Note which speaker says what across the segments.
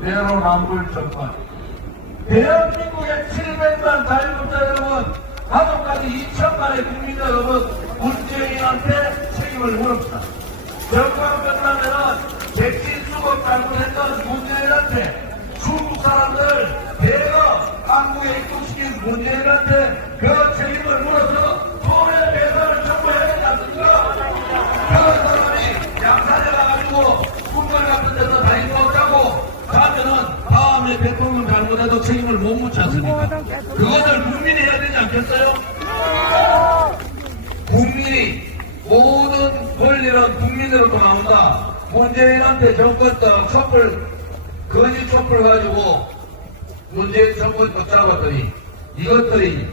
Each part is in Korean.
Speaker 1: 내로남불 정권. 대한민국의 700만 자유롭자 여러분, 가족까지 2천만의 국민 여러분, 문재인한테 책임을 물읍시다. 정권 끝나면은 백신 수급 잘못했던 문재인한테 중국 사람들 대거 한국에 입국시킨 문재인한테 대통령 잘못해도 책임을 못 묻지 않습니까? 그것을 국민이 해야 되지 않겠어요? 국민이 모든 권리는 국민으로부터 나온다. 문재인한테 정권 딱 촛불, 거짓 촛불 가지고 문재인 정권 붙잡았더니 이것들이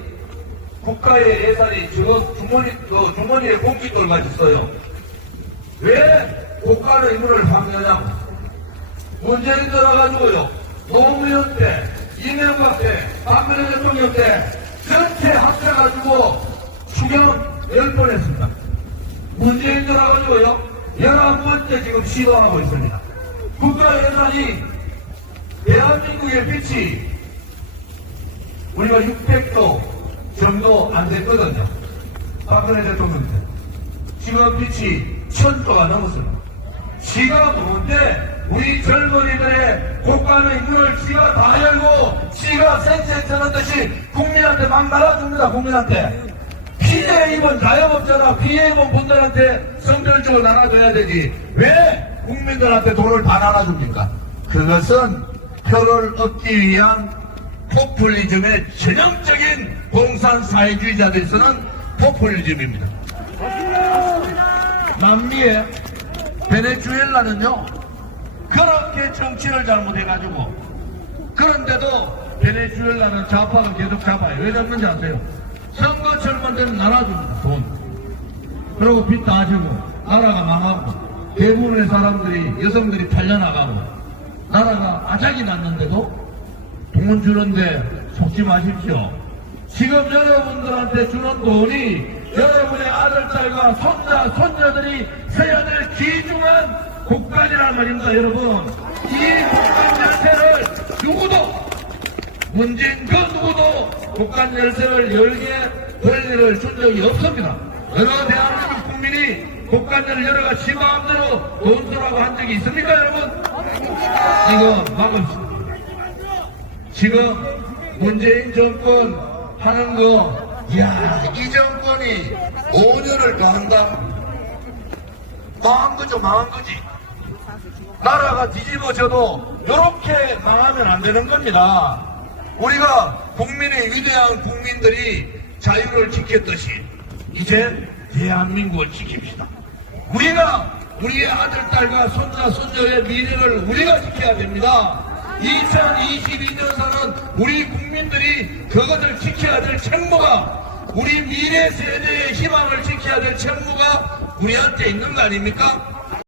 Speaker 1: 국가의 예산이 주머니, 그 주머니에 공깃돌 써요. 왜 국가의 임무를 방해하냐고. 문재인 들어가지고요. 노무현 때, 이명박 때, 박근혜 대통령 때 전체 합쳐가지고 추경 10번 했습니다. 문재인 들어가지고요. 11번째 지금 시도하고 있습니다. 국가 예산이 대한민국의 빛이 우리가 600도 정도 안 됐거든요. 박근혜 대통령 때. 지금 빛이 1000도가 넘었습니다. 지가 뭔데 우리 젊은이들의 고가의 문을 지가 다 열고 지가 센센트는 듯이 국민한테 막 말아줍니다 국민한테. 피해 입은 자영업자나 피해 입은 분들한테 성별적으로 나눠줘야 되지. 왜 국민들한테 돈을 다 나눠줍니까? 그것은 표를 얻기 위한 포퓰리즘의 전형적인 공산사회주의자들이 쓰는 포퓰리즘입니다. 남미에 베네수엘라는요 그렇게 정치를 잘못해가지고 그런데도 베네수엘라는 좌파가 계속 잡아요. 왜 잡는지 아세요? 선거철 만 되면 나눠줍니다 돈. 그리고 빚다 지고 나라가 망하고 대부분의 사람들이 여성들이 팔려나가고 나라가 아작이 났는데도 돈 주는데 속지 마십시오. 지금 여러분들한테 주는 돈이 여러분의 아들 딸과 손자, 손녀들이 써야 될 귀중한 국간이란 말입니다, 여러분. 이 국간 열쇠를 누구도, 문재인 그 누구도 국간 열쇠를 열게 권리를 준 적이 없습니다. 여러 대한민국 국민이 국간을 열어가 지 마음대로 돈 쓰라고 한 적이 있습니까, 여러분? 이거 막읍시다. 지금 문재인 정권 하는 거, 이야, 이 정권이 5년을 더 한다? 망한 거죠, 망한 거지. 나라가 뒤집어져도 이렇게 망하면 안 되는 겁니다. 우리가 국민의 위대한 국민들이 자유를 지켰듯이 이제 대한민국을 지킵시다. 우리가 우리의 아들, 딸과 손자, 손녀의 미래를 우리가 지켜야 됩니다. 2022년서는 우리 국민들이 그것을 지켜야 될 책무가 우리 미래 세대의 희망을 지켜야 될 책무가 우리한테 있는 거 아닙니까?